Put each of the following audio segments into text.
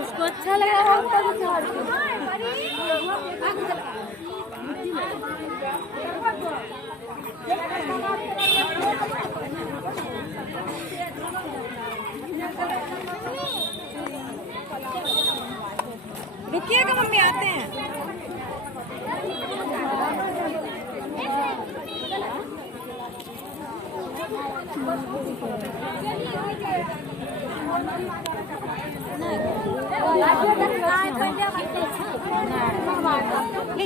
उसको अच्छा लगा रुकिएगा मम्मी आते हैं।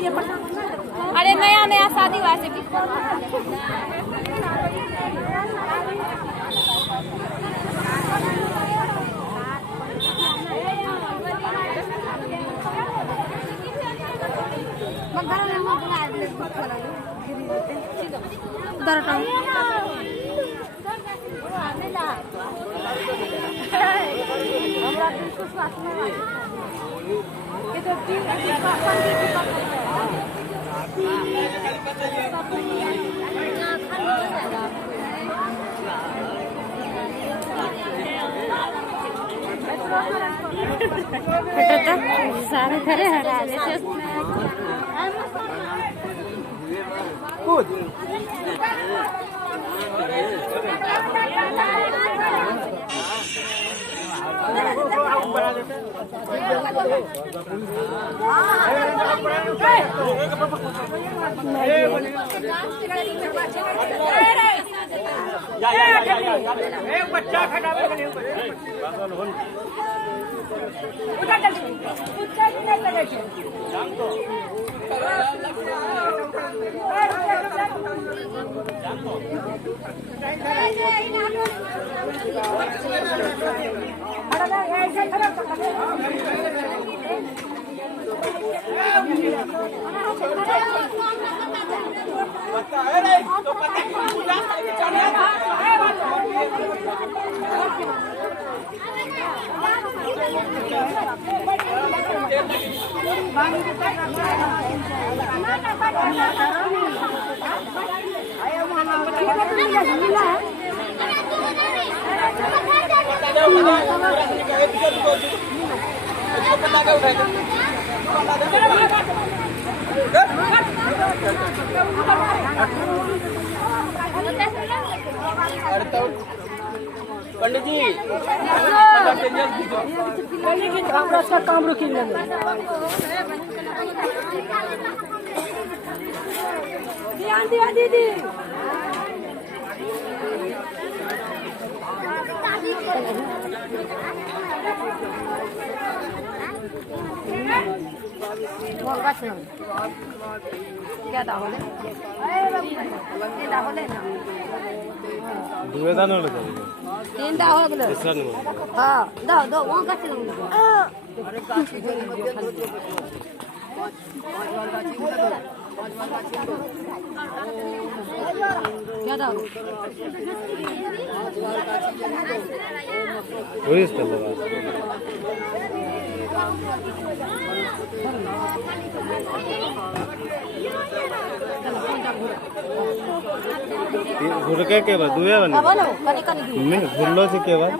अरे नया नया शादी वासे भी सारे खरे हरा बच्चा खड़ा पंडित जी काम रुकी ध्यान दिया दीदी क्या दाहोले दुए दानो लगा तीन दाहोले हाँ दो वहाँ का क्या दाहो वही इसका लगा घुरके के बाद दुए बने मैं घुरलो से के बाद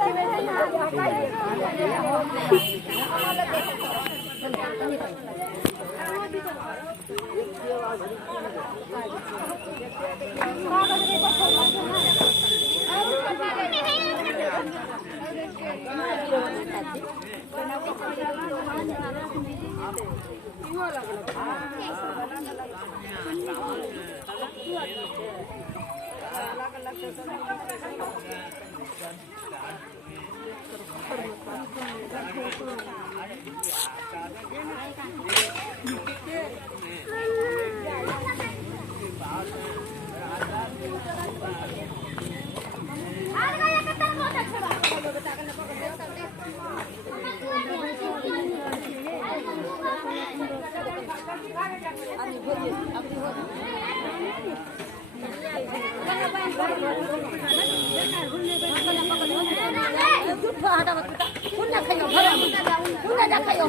खाइयो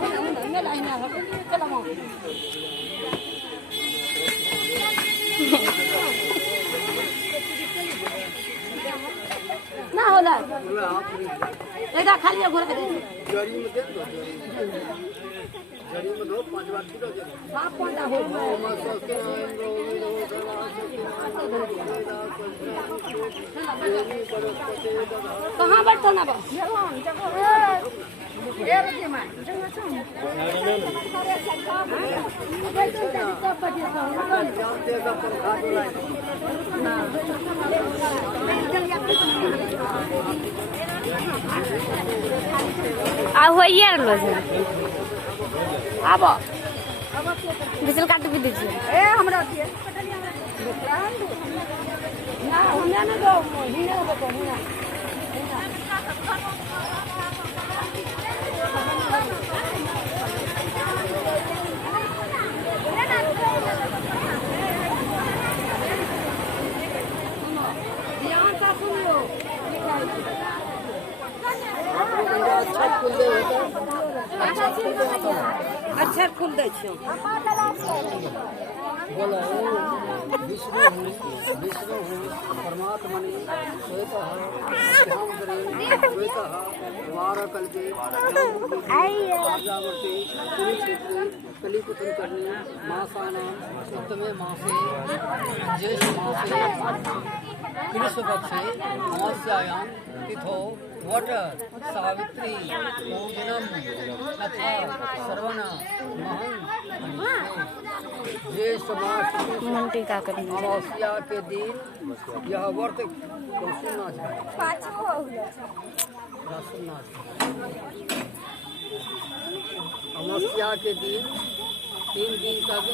खाली घोर के दे जरी में दे दो जरी में दो 5 बार किलो जरी हां कोंडा हो कहां बैठो ना बा ए रे मां आ होइए रहलो छै आबो बिजल काट भी दीजिए ए हमरा दिए ना हमरा ना दो हिने हो को हिने ध्यान से सुनियो अच्छा फूल दै छियो बोलो विष्णु परमात्मनि श्वेतः श्याम श्वेतः वारकल्पे राजावर्ते कुरुक्षेत्रे कलिपुत्र करणे मासानां सप्तमे मासे ज्येष्ठ मासे कृष्णपक्षे अमावास्यायां तिथौ वट सावित्री पूजनम तथा श्रवण महं ज्येष्ठ मास मंटी का करनी अमावस्या के दिन यह व्रत को सुनना चाहिए अमावस्या के दिन 3 दिन तक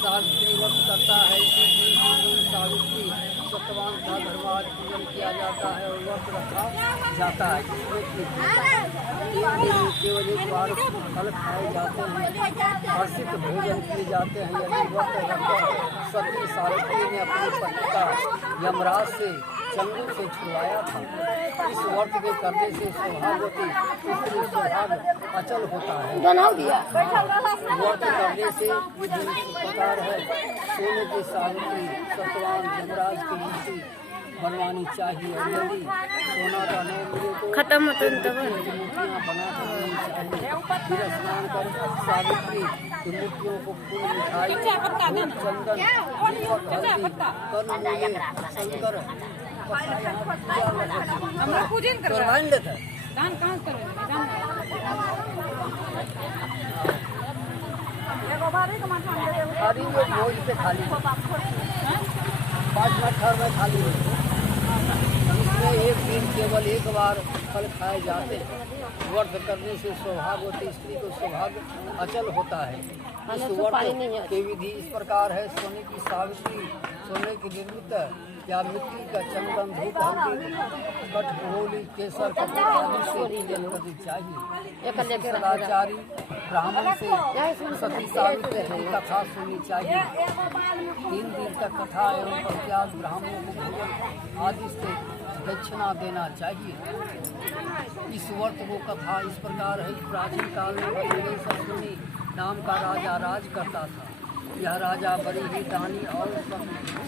सावित्री व्रत करता है। इसी दिन सावित्री सत्यवान का धर्माज पूजन किया जाता है और व्रत रखा जाता है। इसमें 3 दिन केवल एक बार फल खाए जाते हैं, हर्षित भोजन किए जाते हैं। यदि व्रत रखकर सती सावित्री ने अपने पति का यमराज से चंगुल से छुड़वाया था। इस व्रत के करने से सौभाग्यवती स्त्री सौभाग्य अचल होता है। व्रत करने से विधि इस प्रकार है। सोने की सावित्री सत्यवान यमराज की मूर्ति बनवानी चाहिए और यदि सोना का न मिले तो खत्म होते मूर्तियाँ बना चाहिए। फिर स्नान कर सावित्री की मूर्तियों को फूल मिठाई चंदन दीपक हल्दी कर्म शंकर हमरा पूजन तो लाइन लेते हैं। दान कहां करो दान एगो बारे के माथा में दे खाली वो भोज पे खाली 5 मिनट घर में खाली होती है। इसमें एक दिन केवल एक बार फल खाए जाते हैं। व्रत करने से सौभाग्यवती स्त्री को सौभाग्य अचल होता है। इस व्रत की विधि इस प्रकार है। सोने की सावित्री सोने की निर्मित या मिट्टी का चंदन धूप हल्दी कठघोली केसर कपूर आदि से पूजन करनी चाहिए। सदाचारी ब्राह्मण से सती सावित्री की कथा सुननी चाहिए। 3 दिन तक कथा एवं पश्चात ब्राह्मणों को भोजन आदि से दक्षिणा देना चाहिए। इस व्रत को कथा इस प्रकार है। प्राचीन काल में बदली सतमुनि नाम का राजा राज करता था। यह राजा बड़ी ही दानी और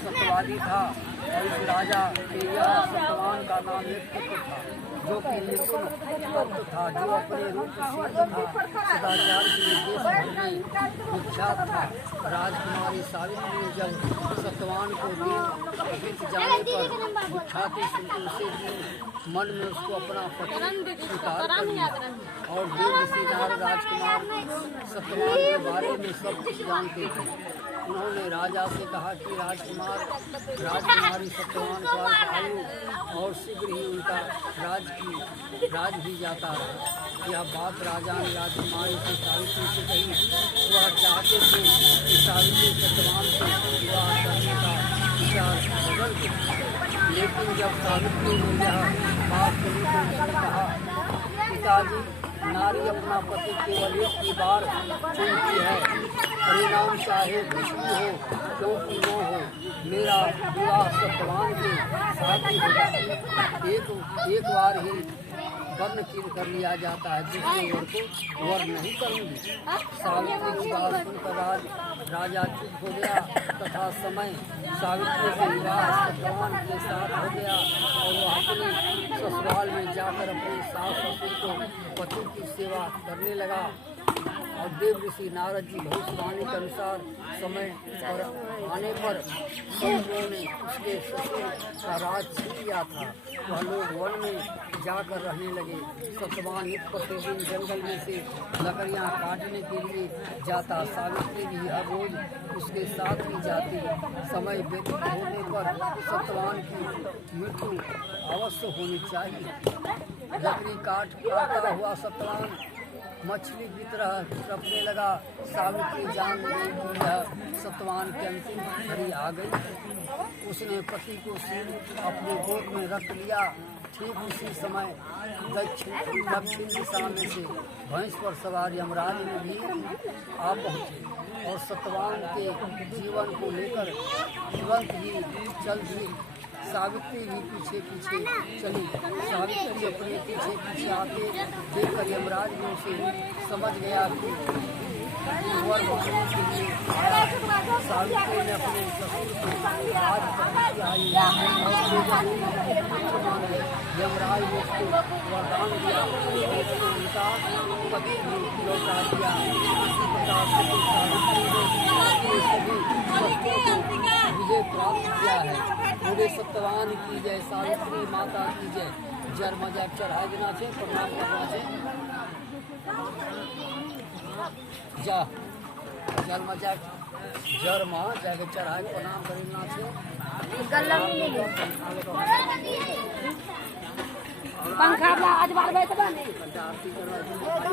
सत्यवादी था और इस राजा के यह सत्यवान का नाम एक पुत्र था जो कि निर्गुण भक्त था, जो अपने रूप सिद्ध था, सदाचार के लिए देश भर में विख्यात था। राजकुमारी सावित्री ने जब सत्यवान को बीत जाने पर विख्याति उसे मन में उसको अपना पति स्वीकार कर लिया और देवसीनार राजकुमार सत्यवान के बारे में सब कुछ जानते थे। उन्होंने राजा से कहा कि राजकुमारी सत्यवान का आयु और शीघ्र ही उनका राज भी जाता है। यह बात राजा ने राजकुमारी से सावित्री से कही। वह चाहते थे कि सावित्री सत्यवान से विवाह करने का विचार बदल दे, लेकिन जब सावित्री ने यह बात कही तो उसने कहा, पिताजी, नारी अपना पति केवल एक ही बार चुनती है। परिणाम चाहे कुछ भी हो क्योंकि वो हो, मेरा विवाह सत्यवान के साथ ही होगा। एक बार ही वर्ण कीन कर लिया जाता है, दूसरे वर को वर्ण नहीं करूंगी। सावित्री की बात सुनकर राजा चुप हो गया तथा समय सावित्री के विवाह सत्यवान के साथ हो गया और वह अपने ससुराल में जाकर अपने सास ससुर को पति की सेवा करने लगा। और देव ऋषि नारद जी भविष्यवाणी के अनुसार समय पर आने पर ससुरों ने उसके ससुर का राज छीन लिया था। वह लोग वन में जाकर रहने लगे। सत्यवान नित्य प्रतिदिन जंगल में से लकड़ियाँ काटने के लिए जाता। सावित्री भी हर रोज उसके साथ ही जाती। समय व्यतीत होने पर सत्यवान की मृत्यु अवश्य होनी चाहिए। लकड़ी काटता हुआ सत्यवान मछली की तरह तड़पने लगा। सावित्री जान गई कि यह सत्यवान की अंतिम घड़ी आ गई। उसने पति को अपने गोद में रख लिया। ठीक उसी समय दक्षिण दिशा में से भैंस पर सवार यमराज भी आ पहुँचे और सत्यवान के जीवन को लेकर तुरंत ही चल दिए। सावित्री भी पीछे पीछे चली। सावित्री अपने पीछे पीछे आते देखकर यमराज ने उसे समझ गया कि वर मारने के लिए आया। सावित्री ने अपने ससुर को आज यमराज ने उसको वरदान दिया, उनका पति लौटा दिया। इसी प्रकार से सावित्री ने सभी शस्त्रों को विजय प्राप्त किया है। पूरे सत्यवान की जय, सावित्री माता की जय। जर मजाक चढ़ाई देना चाहिए, प्रणाम करना चाहिए। जा जर मजाक जर माँ जाके चढ़ाई प्रणाम करना चाहिए। पंखा आज बार बार आरती ओम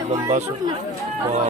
लंबा